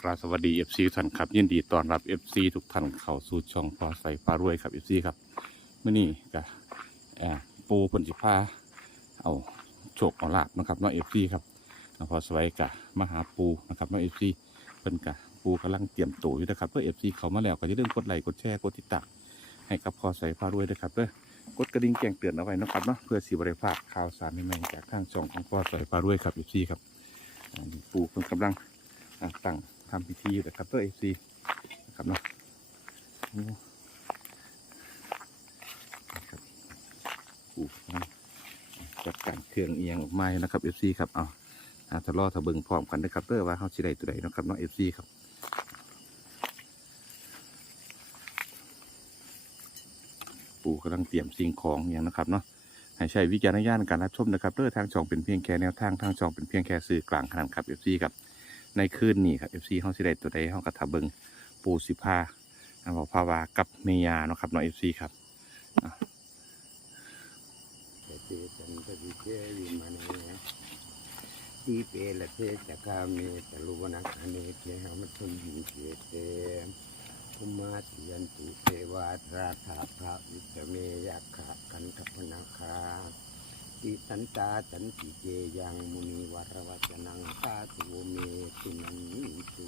กราบสวัสดีเอฟซีทุกท่านครับยินดีต้อนรับเอฟซีทุกท่านเข้าสู่ช่องพอใส่ฟ้ารวยครับเอฟซีครับเมื่อนี้ก็เอ่อปูเพิ่นสิพาเอาโชคเอาลาบนะครับเนาะเอฟซีครับแล้วพอสวัยกะมหาปูนะครับเนาะเอฟซีเพิ่นกะปูกำลังเตรียมตัวอยู่นะครับเพื่อเอฟซีเขามาแล้วก็อย่าลืมกดไลค์กดแชร์กดติดตามให้กับพอใส่ฟ้ารวยด้วยครับเด้อกดกระดิ่งแจ้งเตือนเอาไว้นะครับเนาะเพื่อสิบริพลาดข่าวสารใหม่ๆจากทางช่องของพอใส่ฟ้ารวยครับเอฟซีครับปูเพิ่นกำลังตั้ง ทำพิธีอยู่นะครับเพื่อเอฟซีนะครับเนาะครับปูจัดการเครื่องเอียงออกมาอยู่นะครับเอฟซีครับเอาอาทะเลาะทะเบิงพร้อมกันนะครับเพื่อว่าเขาสิได้ตัวใดนะครับเนาะเอฟซีครับปูกำลังเตรียมสิ่งของอย่างนะครับเนาะให้ใช้วิจารณญาณในการรับชมนะครับเพื่อทางช่องเป็นเพียงแค่แนวทางทางช่องเป็นเพียงแค่สื่อกลางขนาดครับเอฟซีครับ ในคืนนี้ครับ FC เฮาสิได้ตัวใดเฮากระทาเบิงปูสิพาอันบอกภาวากับเมียเนาะครับเนาะ FC ครับแต่เจตันตจวิมานีทีเปละเทจะกาเมตลุวนักอเนเทหามัทุนยิงเกเตภุมาติยันติเทวาตราถาภาวิตเมยะขะกันทพนาคา ติสันตาสันติเจยังมุนีวรวัจนังตาตุเมตินันตุ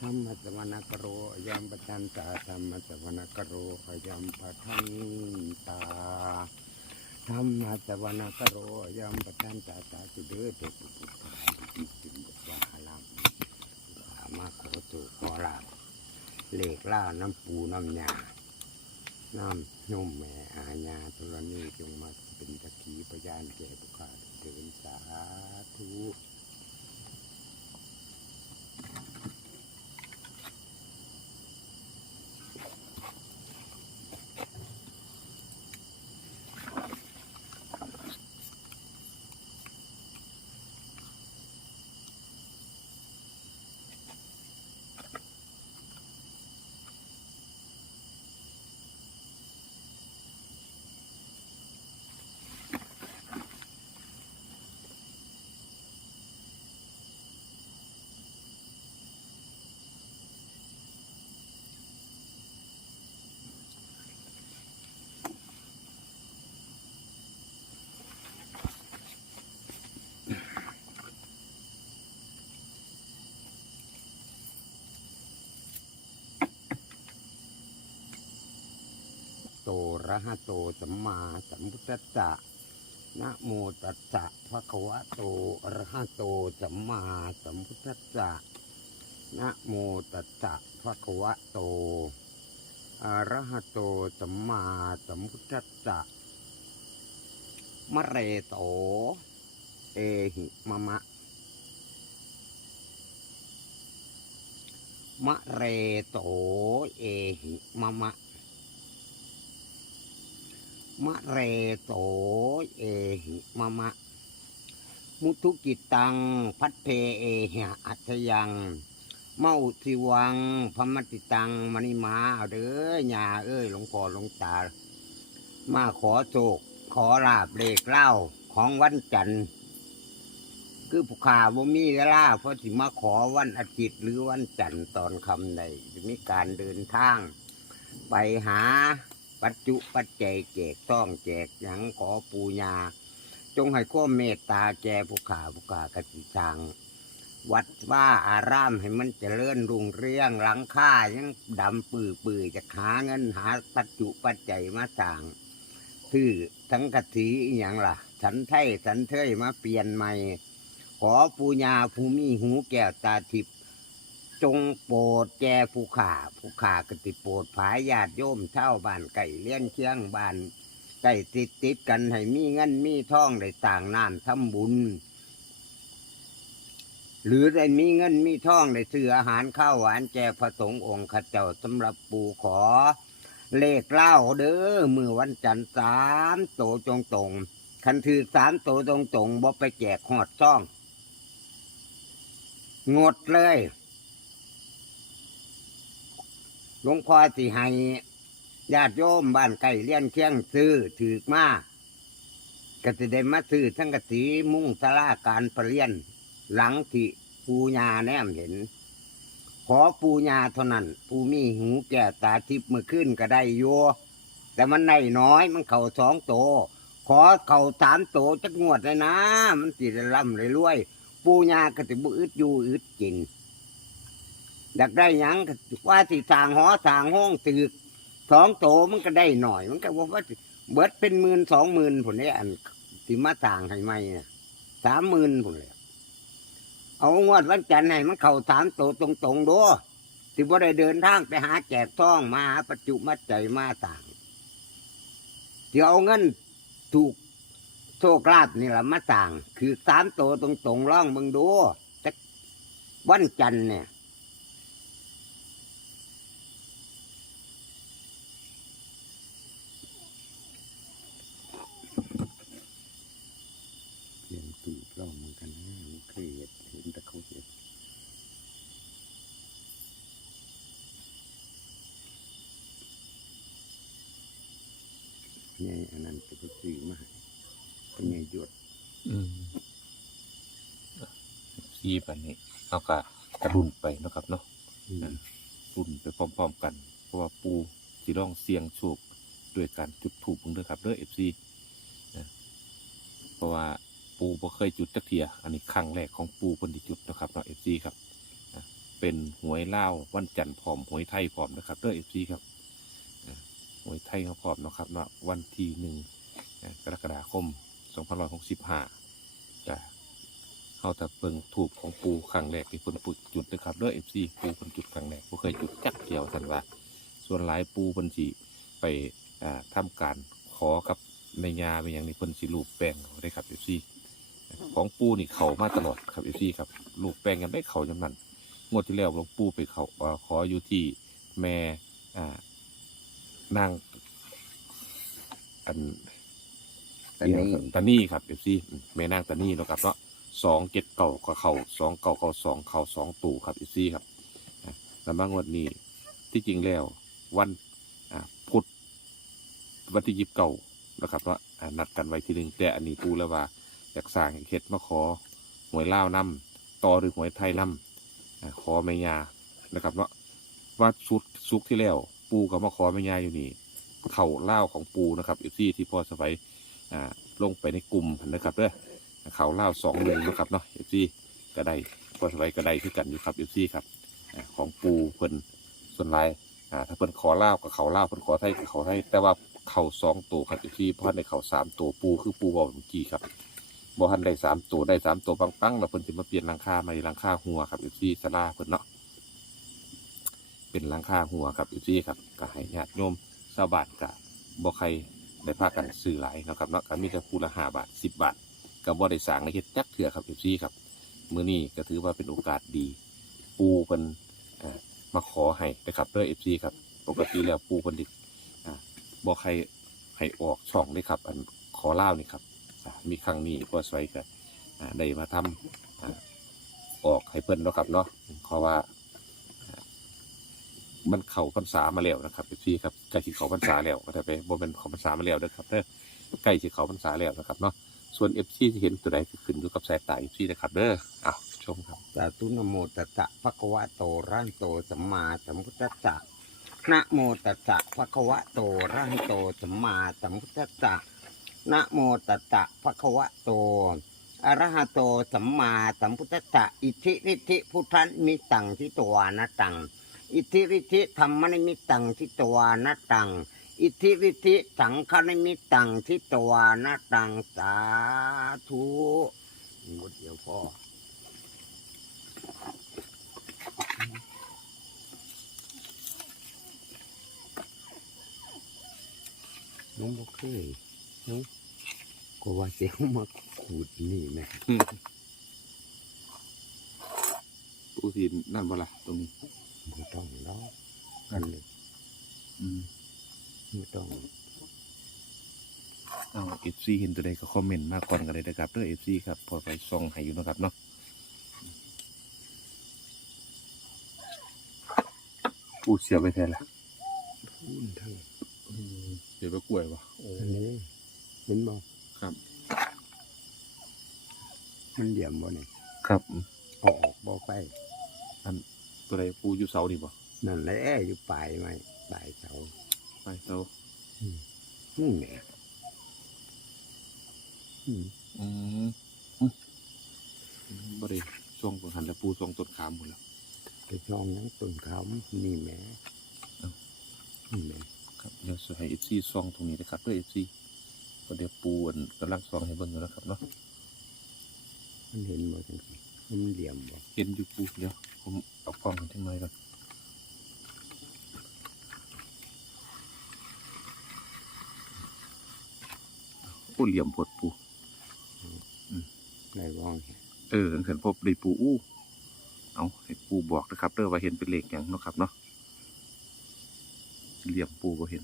ธรรมสวนกโรยัมปทันตาธรรมสวนกโรยัมปทันตาธรรมสวนกโรยัมปทันตาตาสุเดเตปุตุกาติจิมบะฮาลัมอามาขอตุขอลาบเลขล่าน้ำปูน้ำยาน้ำนุ่มแม่อาญาตุลนีจงมา เป็นตะขีพยานแก่บุคคลเดินสาธุ โตระหะโตสัมมาสัมพุทธัสสะนะโมตัสสะภะคะวะโตอะระหะโตสัมมาสัมพุทธัสสะนะโมตัสสะภะคะวะโตอะระหะโตสัมมาสัมพุทธัสสะมะเรโต เอหิมะมะ มะเรโต เอหิมะมะ มะเรโตเอหิมะมะ มุทุกิตัง พัทเทเอหะอัตยังเมาอุทิวังพมติตังมณิมาเอาเด้อยาเอ้ยหลวงพ่อหลวงตา มาขอโศกขอลาบเลขเล่าของวันจันทร์คือผู้ข่าบ่มีเวลาเพราะสิมาขอวันอาทิตย์หรือวันจันทร์ตอนคำใดจะมีการเดินทาง ไปหา ปัจจุปัจเจกแจกต้องแจกหยังขอปูญาจงให้ความเมตตาแก่ผู้ขาผู้ขากติสัง วัดว่าอารามให้มันเจริญรุ่งเรืองหลังค่ายังดำปื้อปื้อจะหาเงินหาปัจจุปัจจัยมาสั่งถือทั้งกะถีอหย่างล่ะสันไทยสันเทยมาเปลี่ยนใหม่ ขอปูญาภูมิหูแก้วตาทิพย์ จงโปรดแก่ผู้ขาผู้ขากติโปรดผายญาติโยมเช่าบ้านไก่เลี้ยนเชียงบ้านไก่ติดติดกันให้มีเงินมีทองได้ต่างน้ำทำบุญ หรือได้มีเงินมีทองได้ซื้ออาหารข้าวหวานแจกพระสงฆ์องค์ข้าเจ้าสำหรับปูขอ เลขเล่าเด้อมือวันจันทร์สามโตจงตรงคันถือสามโตตรงตรงบ่ไปแจกหอดซ่อง งดเลย หลวงพ่อสิให้ญาติโยมบ้านไก่เลี้ยนเคียงซื้อถือมาก็จะได้มาซื้อทั้งกะสีมุ่งสลาการประเรียน หลังที่ปูญาแนมเห็น ขอปูญาเท่านั้น ปูมีหูแก่ตาทิพย์มือขึ้นก็ได้โยแต่มันได้น้อยมันเข่าสองโต ขอเข่าสามโตจักงวดเลยนะ มันสิได้ร่ำเลยรวย ปูญาก็สิบุอึดอยู่อึดกิน อยากได้หยังก็ว่าสิสร้างหอสร้างห้องตึกสองโตมันก็ได้หน่อย มันก็ว่าสิเบิดเป็นหมื่นสองหมื่นผลนี้อันที่มาสร้างให้ใหม่น่ะสามหมื่นผลเลยเอางวดวันจันทร์ให้มันเข่าสามโตตรงๆดูที่ว่ได้เดินทางไปหาแจกท่องมาหาปัจจุมัดใจมาต่างเดี๋ยวเอาเงินถูกโชคลาภนี่แหละมาต่าง คือสามโตตรงๆร่องมึงดูวันจันทร์เนี่ย เรียนตีกล้องเหมือนกันนะมันเคยเห็นเห็นแต่เขาเห็น ไงอันนั้นก็ไปซื้อมาให้เป็นไงหยดอืมซีแบบนี้เอากะกระดุนไปนะครับเนาะรุ่นไปพร้อม ๆ กัน เพราะว่าปูสิร้องเสียงโชคด้วยการจุดถูกเด้อครับเด้อเอฟซีเพราะว่าปูบ่เคยจุดจักเทีย อันนี้ครั้งแรกของปูคนที่จุดนะครับเนาะเอฟซีครับเป็นหวยเล่าววันจันทร์พร้อมหวยไทยพร้อมนะครับเด้อเอฟซีครับ อะหวยไทยเขาพร้อมเนะครับเนาะวันที่หนึ่งกรกฎาคม2565จะเขาจะเปิงถูกของปูครั้งแรกที่เพิ่นปุดจุดนะครับเด้อเอฟซีปูเพิ่นจุดครั้งแรกบ่เคยจุดจักเดียวสันว่า ส่วนหลายปูเพิ่นสิไปอ่าทำการขอกับในยาเป็นอย่างนี้พันสิรูปแป้งได้ครับเอฟซีของปูนี่เขามาตลอดครับเอฟซีครับรูปแป้งกันไม่เขาจำนันงวดที่แล้วหลวงปู่ไปเขาเอ่อขออยู่ที่แม่อ่า นางอันตอนนี้ตานี่ครับเอฟซีแม่นางตานี่เนาะครับเนาะสองเจ็ดเก่าก็เข่าสองเก่าเก่าสองเข่าสองตู่ครับเอฟซีครับอะแล้วมางวดนี้ที่จริงแล้ววันอ่าพุธวันที่ยิบเก่านะครับเนาะอ่านัดกันไว้ทีหนึ่งแต่อันนี้ปูแล้วว่าอยากสร้างให้เข็ดมาขอหวยเล่าวนำต่อหรือหวยไทยนำอ่าขอแม่ยานะครับเนาะว่าสุดสุกที่แล้ว ปูกับมาขอแม่ยาอยู่นี่เข่าเล่าของปูนะครับเอฟซีที่พ่อสบายอ่าลงไปในกลุ่มนะครับเด้อเข่าเล่าสองหนึ่งนะครับเนาะเอฟซีก็ได้ก็สบายก็ไดคือกันอยู่ครับเอฟซีครับอของปูเพิ่นส่วนลายอ่าถ้าเพิ่นขอเล่ากับเขาเล่าเพิ่นขอไทยกับเขาไทยแต่ว่าเข่าสองตัวครับเอฟซีเพราะในเข่าสามตัวปูคือปูบอกเมื่อกี้ครับบอหันได้สามตัวได้สามตัวปังๆแล้วเพิ่นจะมาเปลี่ยนหลังคาใหม่หลังคาหัวครับเอฟซีสลาเพิ่นเนาะ เป็นหลังคาหัวครับเอฟซีครับก็ให้ญาติโยมชาวบ้านกับบ่ใครได้พากันซื้อหลายนะครับเนาะก็มีแต่คูละห้าบาทสิบบาทกับบ่ได้สร้างในเฮ็ดจักเถื่อครับเอฟซีครับมื้อนี้ก็ถือว่าเป็นโอกาสดี ปูเพิ่นมาขอให้นะครับเด้อเอฟซีครับปกติแล้วปูเพิ่นดิอ่าบ่ใครให้ออกช่องเลยครับ อันขอเล่านี่ครับมีครั้งนี้ก็สวยก็อ่าได้มาทำอ่าออกให้เพิ่นเนาะครับเนาะเพราะว่า มันเข่าพรรษามาแล้วนะครับพี่ครับใกล้สิเขาพรรษาแล้วก็จะไปบ่เป็นเขาพรรษามาแล้วเด้อครับเด้อใกล้สิเขาพรรษาแล้วนะครับเนาะส่วนเอฟซีที่เห็นตัวใดก็ขึ้นอยู่กับสายตาเอฟซีนะครับเด้ออ้าวชมครับสาธุนะโมตัสสะภะคะวะโตระหะโตสัมมาสัมพุทธัสสะนะโมตัสสะภะคะวะโตระหะโตสัมมาสัมพุทธัสสะนะโมตัสสะภะคะวะโตอะระหะโตสัมมาสัมพุทธัสสะอิทิฤทธิพุทธันมิตังทิตวานะตัง อิทธิฤทธิธรรมนิมิตตังทิตวานะตัง อิทธิฤทธิสังฆนิมิตตังทิตวานะตังสาธุหมดเดียวพ่อน้องบ่เคยน้องก็ว่าเจ้ามาขูดนี่แม่ปูสีนั่นบ่ล่ะตรงนี้ บ่ต้องเนาะกันเลยอืมไม่ต้องเอาเอฟซีเห็นตัวใดก็คอมเมนต์มาก่อนกันเลยนะครับเด้อเอฟซีครับพอไปส่องให้อยู่เนาะครับเนาะปูเสียไปแทนละพูนเถอะเสียไปกล้วยวะโอ้อันนี้เห็นบ่ครับ มันเหลี่ยมบ่เนี่ย ครับ เอาออกบ่ไป ตัวใดปู อยู่เสาดีบ่นั่นแหละอยู่ปลายไม้ปลายเสาไปเสานี่แหละอืมอืมบ่ได้ช่วงหันแล้วปูช่วงต้นขามหมดแล้วไปช่องนั้นต้นเขานี่แหม่เอ้านี่แหม่ครับเดี๋ยวจะให้เอฟซีซองตรงนี้นะครับด้วยเอฟซีก็เดี๋ยวปูอันกำลังซองให้เบิ่งอยู่นะครับเนาะมันเห็นบ่จังซี่ มันเหลี่ยมบ่เห็นอยู่ปูเดี๋ยวผมเอากล้องให้ทั้งหน่อยก่อนโอ้เหลี่ยมปวดปูได้บ่เห็นเออเห็นพบได้ปูอู้เอาให้ปูบอกนะครับเด้อว่าเห็นเป็นเลขอย่างเนาะครับเนาะเหลี่ยมปูก็เห็น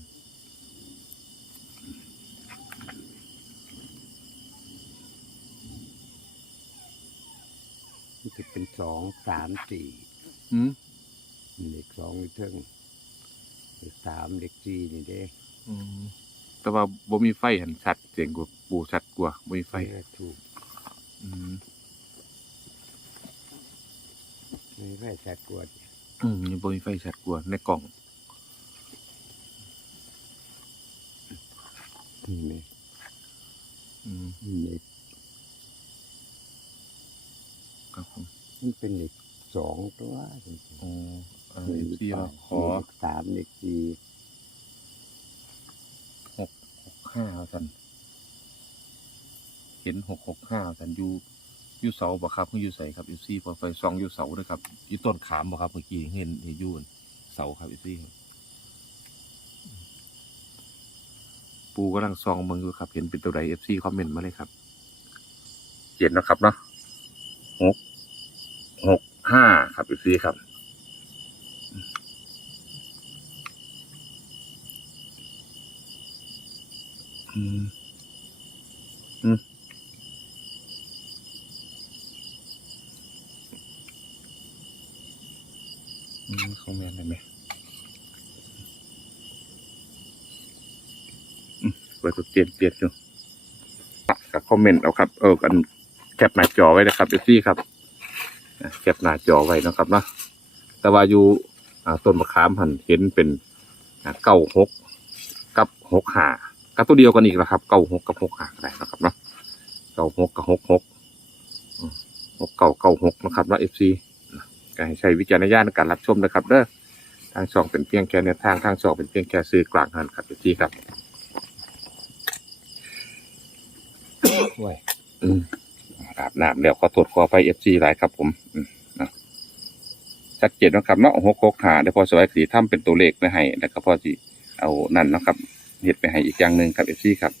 มันจะ เป็นสองสามสี่อืมเลขสองอยู่เทิงเลขสามเลขสี่นี่เด้อืมแต่ว่าบ่มีไฟหันชัดเสียงกว่าปูชัดกว่าบ่มีไฟเออถูกอืมไม่ไฟชัดกว่าอืมยังบ่มีไฟชัดกว่าในกล่อง นี่แหม่อืมเลข ครับผม มันเป็นเลขสองตัวจริงอ๋ออ่าๆเอฟซีเราขอเลขสามเลขสี่ห้าสันเห็นหกหกห้าสันอยู่อยู่เสาบ่ครับเพิ่งอยู่ใส่ครับเอฟซีพอไฟซองอยู่เสาด้วยครับอยู่ต้นขามบ่ครับเมื่อกี้เห็นเห็นอยู่เสาครับเอฟซีครับปูกำลังซองเมืองอยู่ครับ เห็นเป็นตัวใดเอฟซีคอมเมนต์มาเลยครับเขียนนะครับเนาะหก หกห้าครับเอฟซีครับ อืมอืมคอมเมนต์ได้ไหมอืมเปิดตัวเปลี่ยนเปลี่ยนอยู่กับคอมเมนต์เอาครับ เออกันแคปหน้าจอไว้นะครับเอซี่ครับ แคปหน้าจอไว้นะครับนะแต่ว่าอยู่ต้นมะขามหันเห็นเป็นเก้าหกกับหกหากับตัวเดียวกันอีกนะครับเก้าหกกับหกหาได้นะครับนะเก้าหกกับหกหกหกเก้าเก้าหกนะครับนะเอฟซีก็ให้ใช้วิจารณญาณในการรับชมนะครับเด้อทางช่องเป็นเพียงแค่แนวทางทางช่องเป็นเพียงแค่สื่อกลางหันครับพี่ครับโอ้ยอืมอาบน้ำแล้วขอตรวจขอไฟเอฟซีหลายครับผมชัดเจนนะครับเนาะหกหกหาได้พอสวยสีถ้ำเป็นตัวเลขไปให้แล้วก็พอสิเอานั่นนะครับเห็ดไปให้อีกอย่างหนึ่งครับเอฟซีครับ